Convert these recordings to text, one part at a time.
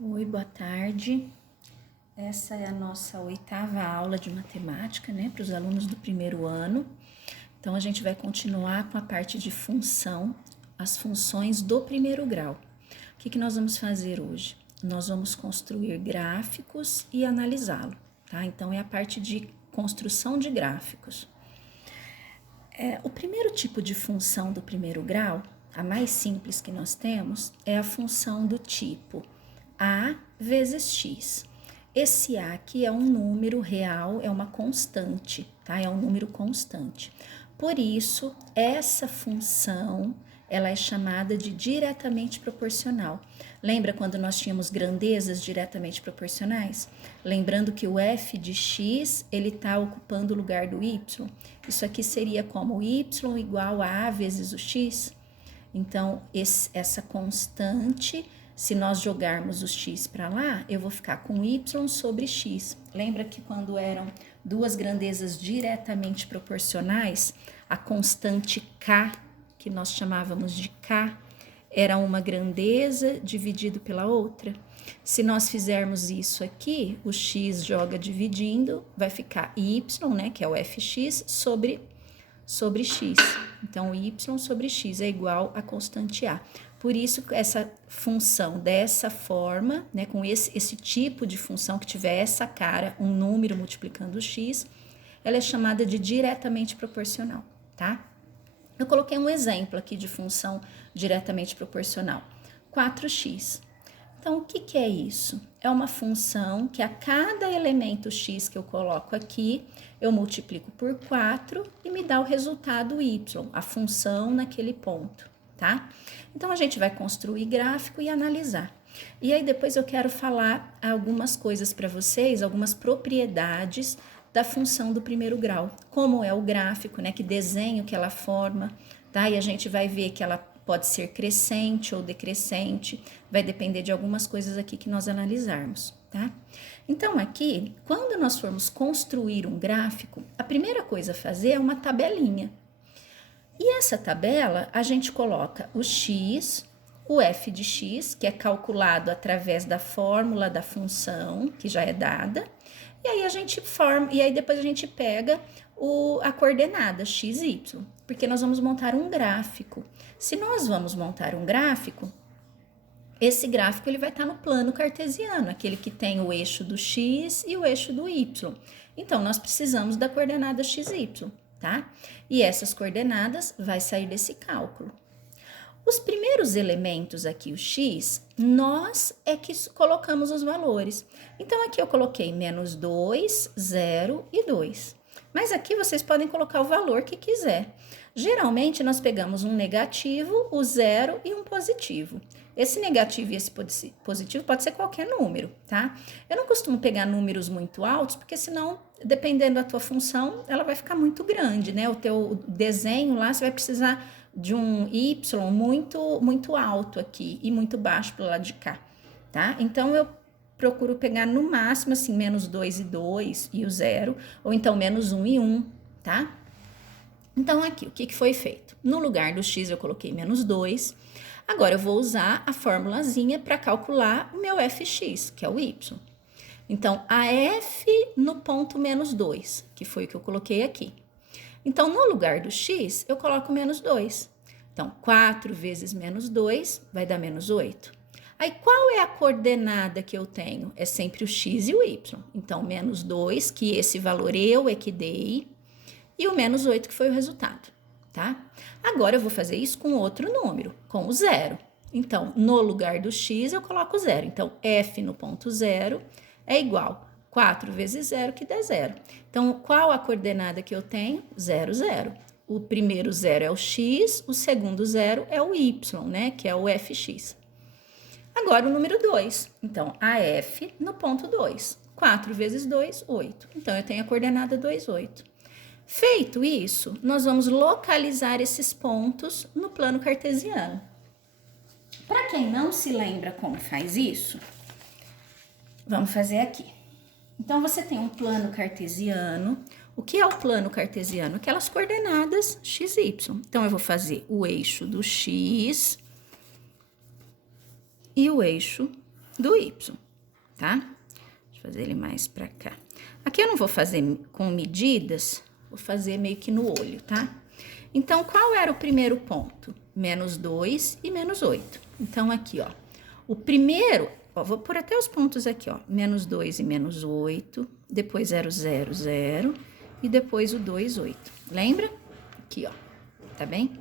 Oi, boa tarde. Essa é a nossa 8ª aula de matemática, né, para os alunos do primeiro ano. Então, a gente vai continuar com a parte de função, as funções do primeiro grau. O que nós vamos fazer hoje? Nós vamos construir gráficos e analisá-lo, tá? Então, é a parte de construção de gráficos. O primeiro tipo de função do primeiro grau, a mais simples que nós temos, é a função do tipo a vezes x. Esse a aqui é um número real, é uma constante, tá? É um número constante. Por isso, essa função, ela é chamada de diretamente proporcional. Lembra quando nós tínhamos grandezas diretamente proporcionais? Lembrando que o f de x, ele está ocupando o lugar do y. Isso aqui seria como y igual a a vezes o x. Então, essa constante, se nós jogarmos os x para lá, eu vou ficar com y sobre x. Lembra que quando eram duas grandezas diretamente proporcionais, a constante k, que nós chamávamos de k, era uma grandeza dividido pela outra? Se nós fizermos isso aqui, o x joga dividindo, vai ficar y, né, que é o fx, sobre x. Então, y sobre x é igual a constante a. Por isso, essa função dessa forma, né, com esse tipo de função que tiver essa cara, um número multiplicando x, ela é chamada de diretamente proporcional, tá? Eu coloquei um exemplo aqui de função diretamente proporcional, 4x. Então, o que é isso? É uma função que a cada elemento x que eu coloco aqui, eu multiplico por 4 e me dá o resultado y, a função naquele ponto, tá? Então, a gente vai construir gráfico e analisar. E aí, depois eu quero falar algumas coisas para vocês, algumas propriedades da função do primeiro grau. Como é o gráfico, né? Que desenho que ela forma, tá? E a gente vai ver que ela pode ser crescente ou decrescente, vai depender de algumas coisas aqui que nós analisarmos, tá? Então, aqui, quando nós formos construir um gráfico, a primeira coisa a fazer é uma tabelinha. E essa tabela, a gente coloca o x, o f de x, que é calculado através da fórmula da função, que já é dada, e aí a gente forma, e aí depois a gente pega a coordenada x, y, porque nós vamos montar um gráfico. Se nós vamos montar um gráfico, esse gráfico ele vai estar no plano cartesiano, aquele que tem o eixo do x e o eixo do y. Então, nós precisamos da coordenada x, y, tá? E essas coordenadas vai sair desse cálculo. Os primeiros elementos aqui, o x, nós é que colocamos os valores. Então, aqui eu coloquei menos 2, 0 e 2. Mas aqui vocês podem colocar o valor que quiser. Geralmente, nós pegamos um negativo, o 0 e um positivo. Esse negativo e esse positivo pode ser qualquer número, tá? Eu não costumo pegar números muito altos, porque senão, dependendo da tua função, ela vai ficar muito grande, né? O teu desenho lá, você vai precisar de um y muito alto aqui e muito baixo pro lado de cá, tá? Então, eu procuro pegar no máximo, assim, menos 2 e 2 e o 0, ou então menos 1 e 1, tá? Então, aqui, o que foi feito? No lugar do x, eu coloquei menos 2. Agora, eu vou usar a formulazinha para calcular o meu fx, que é o y. Então, a f no ponto menos 2, que foi o que eu coloquei aqui. Então, no lugar do x, eu coloco menos 2. Então, 4 vezes menos 2 vai dar menos 8. Aí, qual é a coordenada que eu tenho? É sempre o x e o y. Então, menos 2, que esse valor eu é que dei, e o menos 8, que foi o resultado, tá? Agora, eu vou fazer isso com outro número, com o 0. Então, no lugar do x, eu coloco 0. Então, f no ponto 0 é igual 4 vezes 0, que dá 0. Então, qual a coordenada que eu tenho? 0, 0. O primeiro 0 é o x, o segundo 0 é o y, né? Que é o fx. Agora, o número 2. Então, a f no ponto 2. 4 vezes 2, 8. Então, eu tenho a coordenada 2, 8. Feito isso, nós vamos localizar esses pontos no plano cartesiano. Para quem não se lembra como faz isso, vamos fazer aqui. Então, você tem um plano cartesiano. O que é o plano cartesiano? Aquelas coordenadas x, y. Então, eu vou fazer o eixo do x e o eixo do y, tá? Deixa eu fazer ele mais pra cá. Aqui eu não vou fazer com medidas, vou fazer meio que no olho, tá? Então, qual era o primeiro ponto? Menos 2 e menos 8. Então, aqui, ó, o primeiro, ó, vou pôr até os pontos aqui, ó, menos 2 e menos 8, depois 0, 0, 0 e depois o 2, 8. Lembra? Aqui, ó, tá bem?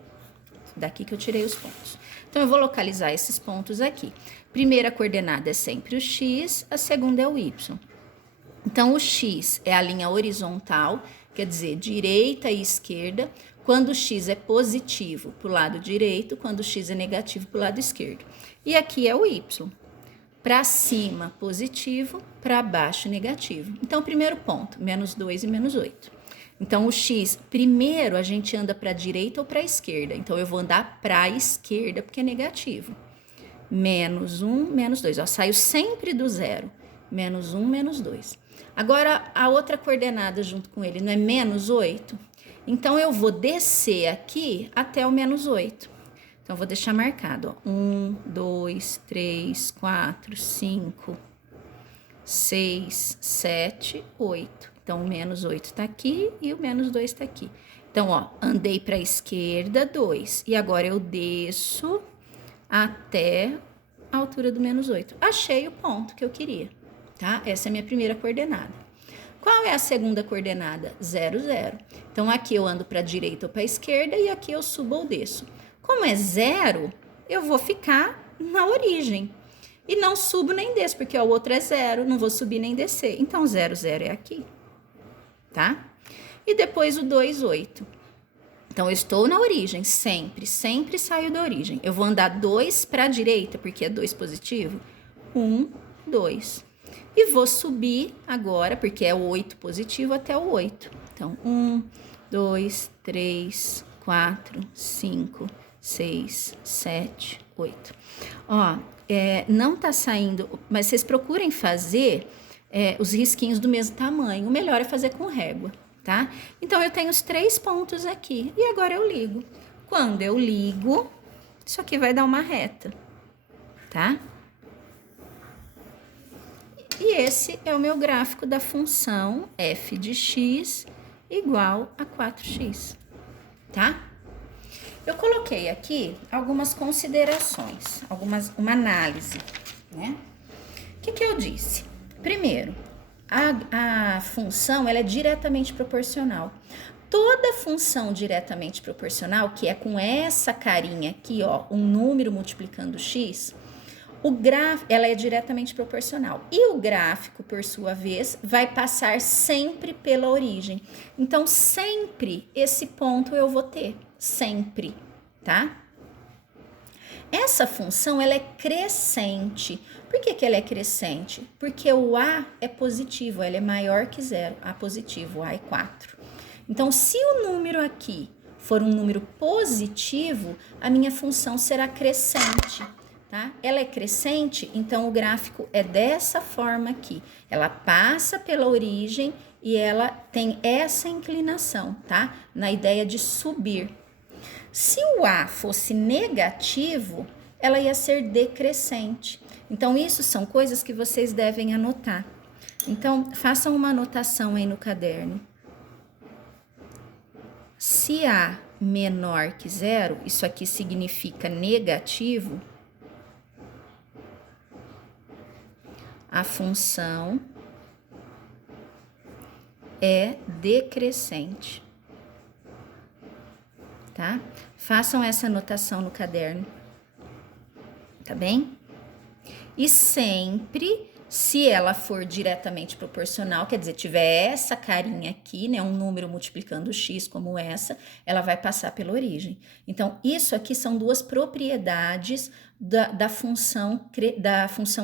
Daqui que eu tirei os pontos. Então, eu vou localizar esses pontos aqui. Primeira coordenada é sempre o x, a segunda é o y. Então, o x é a linha horizontal, quer dizer, direita e esquerda, quando o x é positivo para o lado direito, quando o x é negativo para o lado esquerdo. E aqui é o y. Para cima, positivo, para baixo, negativo. Então, primeiro ponto, menos 2 e menos 8. Então, o x, primeiro a gente anda para a direita ou para a esquerda. Então, eu vou andar para a esquerda, porque é negativo. Menos 1, menos 2. Ó, saio sempre do zero. Menos 1, menos 2. Agora, a outra coordenada junto com ele não é menos 8? Então, eu vou descer aqui até o menos 8. Então, eu vou deixar marcado, ó. 1, 2, 3, 4, 5, 6, 7, 8. Então, o menos 8 tá aqui e o menos 2 tá aqui. Então, ó, andei para a esquerda, 2. E agora eu desço até a altura do menos 8. Achei o ponto que eu queria, tá? Essa é a minha primeira coordenada. Qual é a segunda coordenada? 0, 0. Então, aqui eu ando para a direita ou para a esquerda e aqui eu subo ou desço. Como é 0, eu vou ficar na origem. E não subo nem desço, porque o outro é 0, não vou subir nem descer. Então, 0, 0 é aqui, tá? E depois o 2, 8. Então, eu estou na origem, sempre saio da origem. Eu vou andar 2 para a direita, porque é 2 positivo. 1, 2. E vou subir agora, porque é o 8 positivo, até o 8. Então, 1, 2, 3, 4, 5, 6, 7, 8. Ó, não tá saindo, mas vocês procurem fazer os risquinhos do mesmo tamanho. O melhor é fazer com régua, tá? Então, eu tenho os 3 pontos aqui. E agora eu ligo. Quando eu ligo, isso aqui vai dar uma reta, tá? E esse é o meu gráfico da função f de x igual a 4x, tá? Eu coloquei aqui algumas considerações, uma análise, né? O que eu disse? Primeiro, a função ela é diretamente proporcional. Toda função diretamente proporcional, que é com essa carinha aqui, ó, um número multiplicando x, ela é diretamente proporcional. E o gráfico, por sua vez, vai passar sempre pela origem. Então, sempre esse ponto eu vou ter. Sempre, tá? Essa função, ela é crescente. Por que ela é crescente? Porque o a é positivo, ela é maior que 0. A positivo, a é 4. Então, se o número aqui for um número positivo, a minha função será crescente. Tá? Ela é crescente, então o gráfico é dessa forma aqui. Ela passa pela origem e ela tem essa inclinação, tá? Na ideia de subir. Se o A fosse negativo, ela ia ser decrescente. Então, isso são coisas que vocês devem anotar. Então, façam uma anotação aí no caderno. Se A menor que 0, isso aqui significa negativo, a função é decrescente, tá? Façam essa anotação no caderno, tá bem? E sempre, se ela for diretamente proporcional, quer dizer, tiver essa carinha aqui, né, um número multiplicando x como essa, ela vai passar pela origem. Então, isso aqui são duas propriedades da função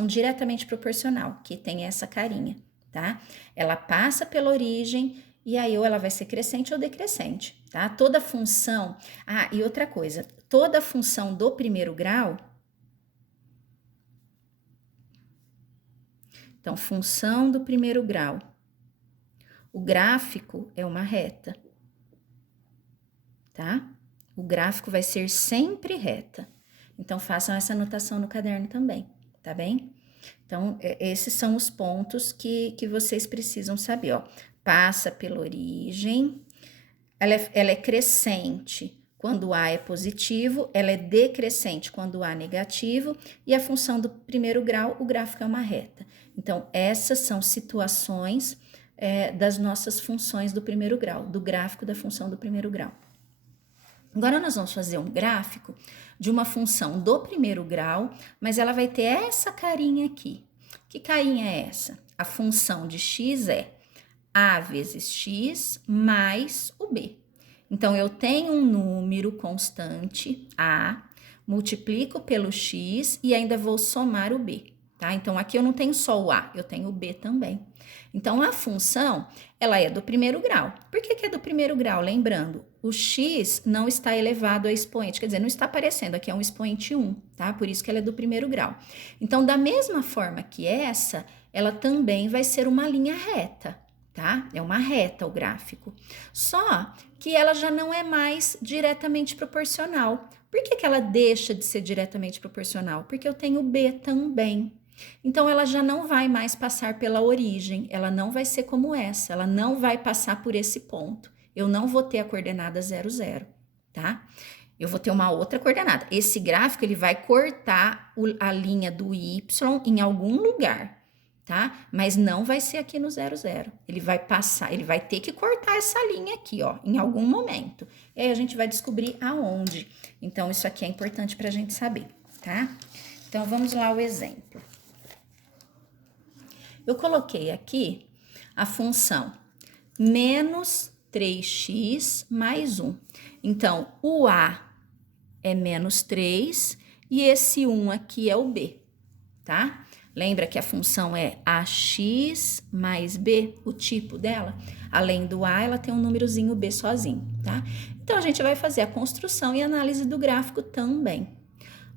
diretamente proporcional, que tem essa carinha, tá? Ela passa pela origem e aí ou ela vai ser crescente ou decrescente, tá? Toda função... Ah, e outra coisa, toda função do primeiro grau... Então, função do primeiro grau. O gráfico é uma reta, tá? O gráfico vai ser sempre reta. Então, façam essa anotação no caderno também, tá bem? Então, esses são os pontos que vocês precisam saber, ó. Passa pela origem, ela é crescente quando A é positivo, ela é decrescente quando A é negativo, e a função do primeiro grau, o gráfico é uma reta. Então, essas são situações das nossas funções do primeiro grau, do gráfico da função do primeiro grau. Agora, nós vamos fazer um gráfico de uma função do primeiro grau, mas ela vai ter essa carinha aqui. Que carinha é essa? A função de x é a vezes x mais o b. Então, eu tenho um número constante, a, multiplico pelo x e ainda vou somar o b, tá? Então, aqui eu não tenho só o a, eu tenho o b também. Então, a função, ela é do primeiro grau. Por que é do primeiro grau? Lembrando, o x não está elevado a expoente, quer dizer, não está aparecendo, aqui é um expoente 1, tá? Por isso que ela é do primeiro grau. Então, da mesma forma que essa, ela também vai ser uma linha reta, tá? É uma reta o gráfico. Só que ela já não é mais diretamente proporcional. Por que ela deixa de ser diretamente proporcional? Porque eu tenho B também. Então, ela já não vai mais passar pela origem, ela não vai ser como essa, ela não vai passar por esse ponto. Eu não vou ter a coordenada 0, 0, tá? Eu vou ter uma outra coordenada. Esse gráfico, ele vai cortar a linha do y em algum lugar, tá? Mas não vai ser aqui no 0, 0. Ele vai passar, ele vai ter que cortar essa linha aqui, ó, em algum momento. E aí a gente vai descobrir aonde. Então, isso aqui é importante pra gente saber, tá? Então, vamos lá ao exemplo. Eu coloquei aqui a função menos 3x mais 1. Então, o a é menos 3 e esse 1 aqui é o b, tá? Lembra que a função é ax mais b, o tipo dela? Além do a, ela tem um númerozinho b sozinho, tá? Então, a gente vai fazer a construção e análise do gráfico também.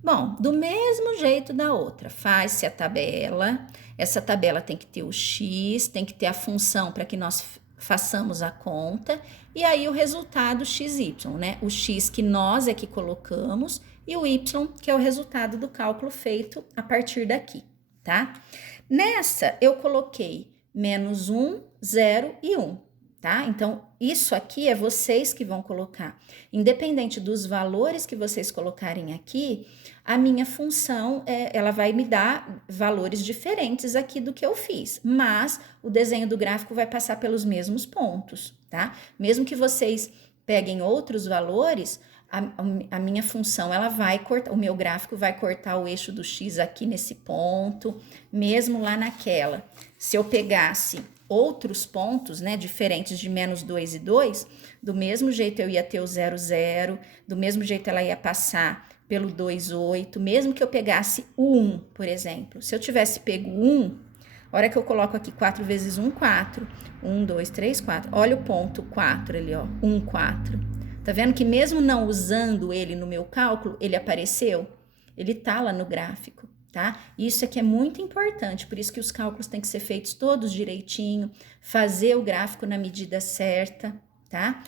Bom, do mesmo jeito da outra, faz-se a tabela. Essa tabela tem que ter o x, tem que ter a função para que nós façamos a conta, e aí o resultado xy, né? O x que nós é que colocamos e o y que é o resultado do cálculo feito a partir daqui, tá? Nessa eu coloquei menos 1, 0 e 1, tá? Então, isso aqui é vocês que vão colocar. Independente dos valores que vocês colocarem aqui, a minha função, ela vai me dar valores diferentes aqui do que eu fiz, mas o desenho do gráfico vai passar pelos mesmos pontos, tá? Mesmo que vocês peguem outros valores, a minha função, ela vai cortar, o meu gráfico vai cortar o eixo do x aqui nesse ponto, mesmo lá naquela. Se eu pegasse outros pontos, né, diferentes de menos 2 e 2, do mesmo jeito eu ia ter o 0, 0, do mesmo jeito ela ia passar pelo 2, 8, mesmo que eu pegasse o 1, por exemplo. Se eu tivesse pego 1, a hora que eu coloco aqui 4 vezes 1, 4. 1, 2, 3, 4. Olha o ponto 4 ali, ó, 1, 4. Tá vendo que mesmo não usando ele no meu cálculo, ele apareceu? Ele tá lá no gráfico, tá? Isso aqui é muito importante, por isso que os cálculos têm que ser feitos todos direitinho, fazer o gráfico na medida certa, tá?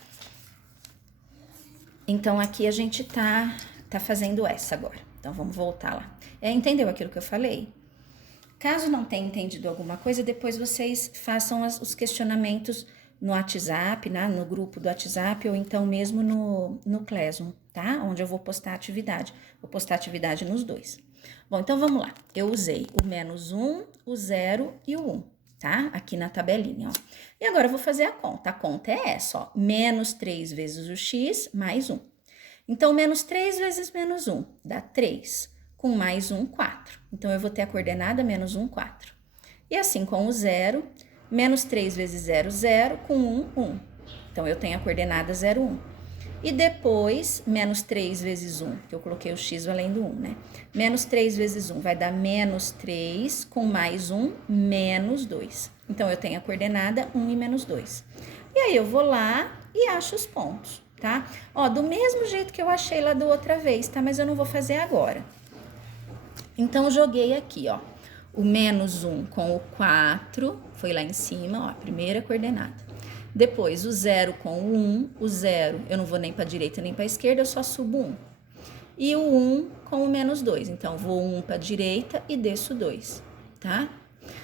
Então, aqui a gente tá fazendo essa agora. Então, vamos voltar lá. Entendeu aquilo que eu falei? Caso não tenha entendido alguma coisa, depois vocês façam os questionamentos no WhatsApp, né, no grupo do WhatsApp, ou então mesmo no Classroom, tá? Onde eu vou postar a atividade. Vou postar a atividade nos dois. Bom, então vamos lá. Eu usei o menos 1, o 0 e o 1, tá? Aqui na tabelinha, ó. E agora eu vou fazer a conta. A conta é essa, ó. Menos 3 vezes o x mais 1. Então, menos 3 vezes menos 1 dá 3. Com mais 1, 4. Então, eu vou ter a coordenada menos 1, 4. E assim com o 0, menos 3 vezes 0, 0. Com 1, 1. Então, eu tenho a coordenada 0, 1. E depois, menos 3 vezes 1, que eu coloquei o x valendo 1, né? Menos 3 vezes 1 vai dar menos 3, com mais 1, menos 2. Então, eu tenho a coordenada 1 e menos 2. E aí, eu vou lá e acho os pontos, tá? Ó, do mesmo jeito que eu achei lá da outra vez, tá? Mas eu não vou fazer agora. Então, eu joguei aqui, ó, o menos 1 com o 4, foi lá em cima, ó, a primeira coordenada. Depois, o 0 com o 1, o 0 eu não vou nem para a direita nem para a esquerda, eu só subo 1. E o 1 com o menos 2, então, vou 1 para a direita e desço 2. tá?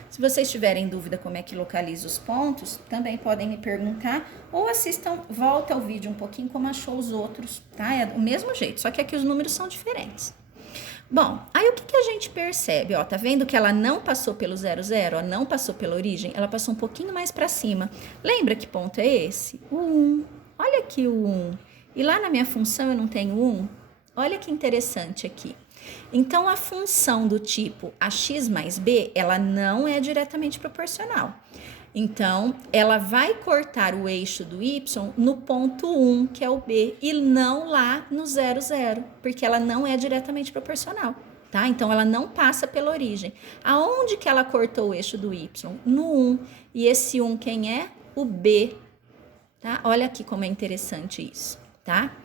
Se vocês tiverem dúvida como é que localiza os pontos, também podem me perguntar ou assistam, volta ao vídeo um pouquinho como achou os outros, tá? É do mesmo jeito, só que aqui os números são diferentes. Bom, aí o que a gente percebe? Ó, tá vendo que ela não passou pelo 00, ó, não passou pela origem, ela passou um pouquinho mais para cima. Lembra que ponto é esse? O 1. Olha aqui o 1. E lá na minha função eu não tenho 1? Olha que interessante aqui. Então, a função do tipo ax mais b, ela não é diretamente proporcional. Então, ela vai cortar o eixo do y no ponto 1, que é o b, e não lá no 0, 0, porque ela não é diretamente proporcional, tá? Então, ela não passa pela origem. Aonde que ela cortou o eixo do y? No 1. E esse 1 quem é? O b, tá? Olha aqui como é interessante isso, tá?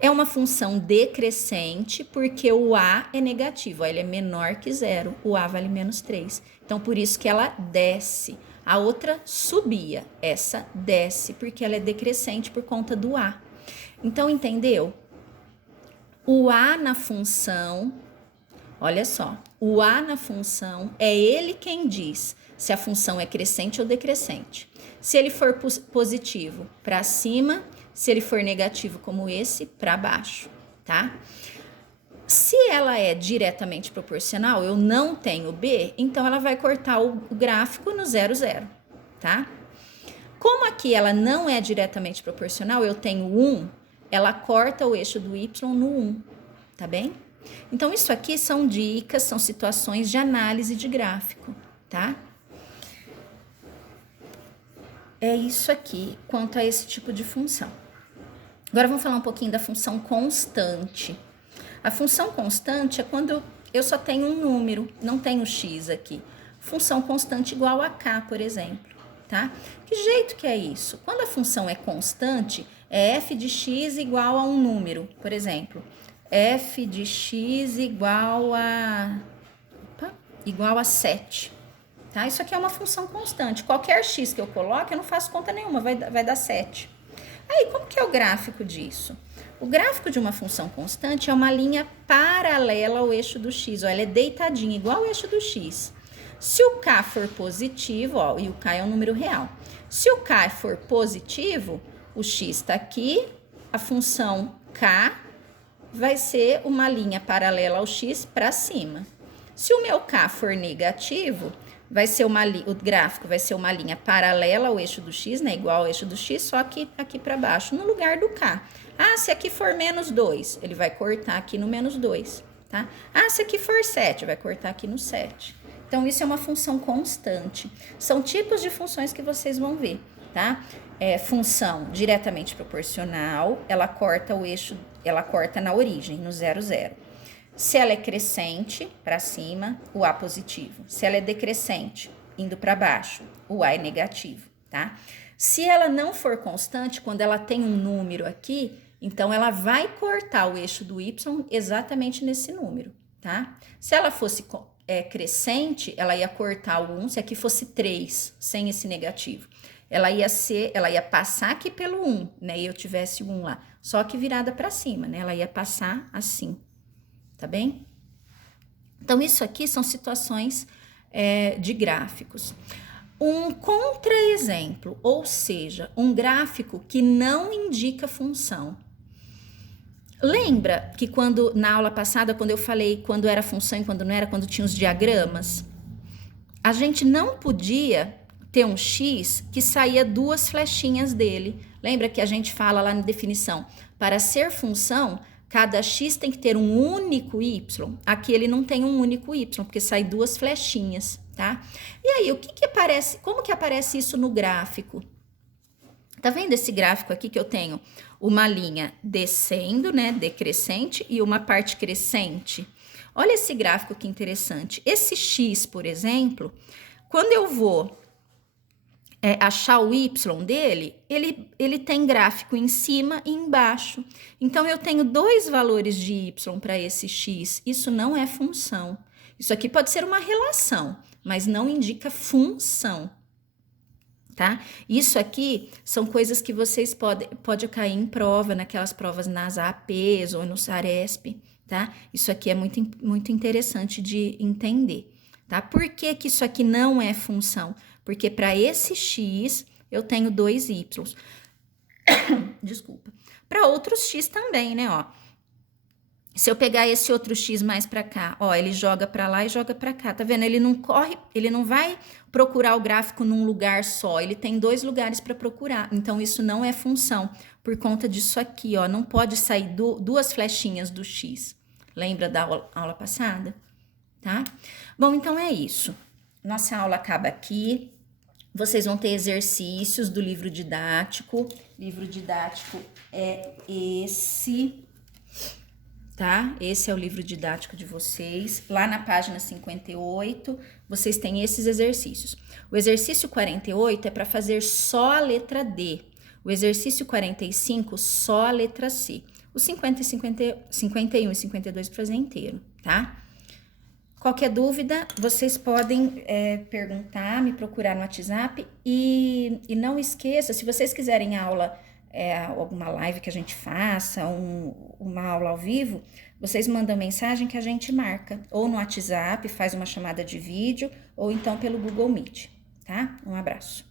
É uma função decrescente porque o a é negativo, ó, ele é menor que 0, o a vale menos 3. Então, por isso que ela desce. A outra subia, essa desce porque ela é decrescente por conta do a. Então, entendeu? O a na função, olha só, o a na função é ele quem diz se a função é crescente ou decrescente. Se ele for positivo, para cima. Se ele for negativo como esse, para baixo, tá? Se ela é diretamente proporcional, eu não tenho B, então ela vai cortar o gráfico no 0, 0, tá? Como aqui ela não é diretamente proporcional, eu tenho 1, ela corta o eixo do Y no 1, tá bem? Então, isso aqui são dicas, são situações de análise de gráfico, tá? É isso aqui quanto a esse tipo de função. Agora vamos falar um pouquinho da função constante. A função constante é quando eu só tenho um número, não tenho x aqui. Função constante igual a k, por exemplo, tá? Que jeito que é isso? Quando a função é constante, é f de x igual a um número, por exemplo. F de x igual a 7, tá? Isso aqui é uma função constante. Qualquer x que eu coloque, eu não faço conta nenhuma, vai dar 7. Aí, como que é o gráfico disso? O gráfico de uma função constante é uma linha paralela ao eixo do x, ó, ela é deitadinha, igual ao eixo do x. Se o k for positivo, ó, e o k é um número real. Se o k for positivo, o x está aqui, a função k vai ser uma linha paralela ao x para cima. Se o meu k for negativo, vai ser o gráfico vai ser uma linha paralela ao eixo do x, né? Igual ao eixo do x, só que aqui para baixo, no lugar do k. Ah, se aqui for menos 2, ele vai cortar aqui no menos 2, tá? Ah, se aqui for 7, vai cortar aqui no 7. Então, isso é uma função constante. São tipos de funções que vocês vão ver, tá? Função diretamente proporcional, ela corta o eixo, ela corta na origem, no 0, 0. Se ela é crescente, para cima, o A positivo. Se ela é decrescente, indo para baixo, o A é negativo, tá? Se ela não for constante, quando ela tem um número aqui, então ela vai cortar o eixo do Y exatamente nesse número, tá? Se ela fosse crescente, ela ia cortar o 1, se aqui fosse 3, sem esse negativo. Ela ia passar aqui pelo 1, né? E eu tivesse o 1 lá, só que virada para cima, né? Ela ia passar assim. Tá bem? Então, isso aqui são situações de gráficos. Um contra-exemplo, ou seja, um gráfico que não indica função. Lembra que na aula passada, quando eu falei quando era função e quando não era, quando tinha os diagramas? A gente não podia ter um x que saía 2 flechinhas dele. Lembra que a gente fala lá na definição? Para ser função, cada x tem que ter um único y. Aqui ele não tem um único y, porque sai 2 flechinhas, tá? E aí, como que aparece isso no gráfico? Tá vendo esse gráfico aqui que eu tenho uma linha descendo, né, decrescente, e uma parte crescente? Olha esse gráfico que interessante. Esse x, por exemplo, quando eu vou achar o y dele, ele tem gráfico em cima e embaixo. Então, eu tenho 2 valores de y para esse x. Isso não é função. Isso aqui pode ser uma relação, mas não indica função, tá? Isso aqui são coisas que vocês podem cair em prova, naquelas provas nas APs ou no Saresp, tá? Isso aqui é muito interessante de entender, tá? Por que que isso aqui não é função? Porque para esse x eu tenho 2y. Desculpa. Para outros x também, né, ó. Se eu pegar esse outro x mais para cá, ó, ele joga para lá e joga para cá, tá vendo? Ele não corre, ele não vai procurar o gráfico num lugar só, ele tem 2 lugares para procurar. Então, isso não é função, por conta disso aqui, ó, não pode sair duas flechinhas do x. Lembra da aula passada? Tá? Bom, então é isso. Nossa aula acaba aqui. Vocês vão ter exercícios do livro didático. Livro didático é esse, tá? Esse é o livro didático de vocês. Lá na página 58, vocês têm esses exercícios. O exercício 48 é para fazer só a letra D. O exercício 45, só a letra C. O 50, 51 e 52 para fazer inteiro, tá? Qualquer dúvida, vocês podem perguntar, me procurar no WhatsApp e não esqueça, se vocês quiserem aula, alguma live que a gente faça, uma aula ao vivo, vocês mandam mensagem que a gente marca, ou no WhatsApp, faz uma chamada de vídeo, ou então pelo Google Meet, tá? Um abraço.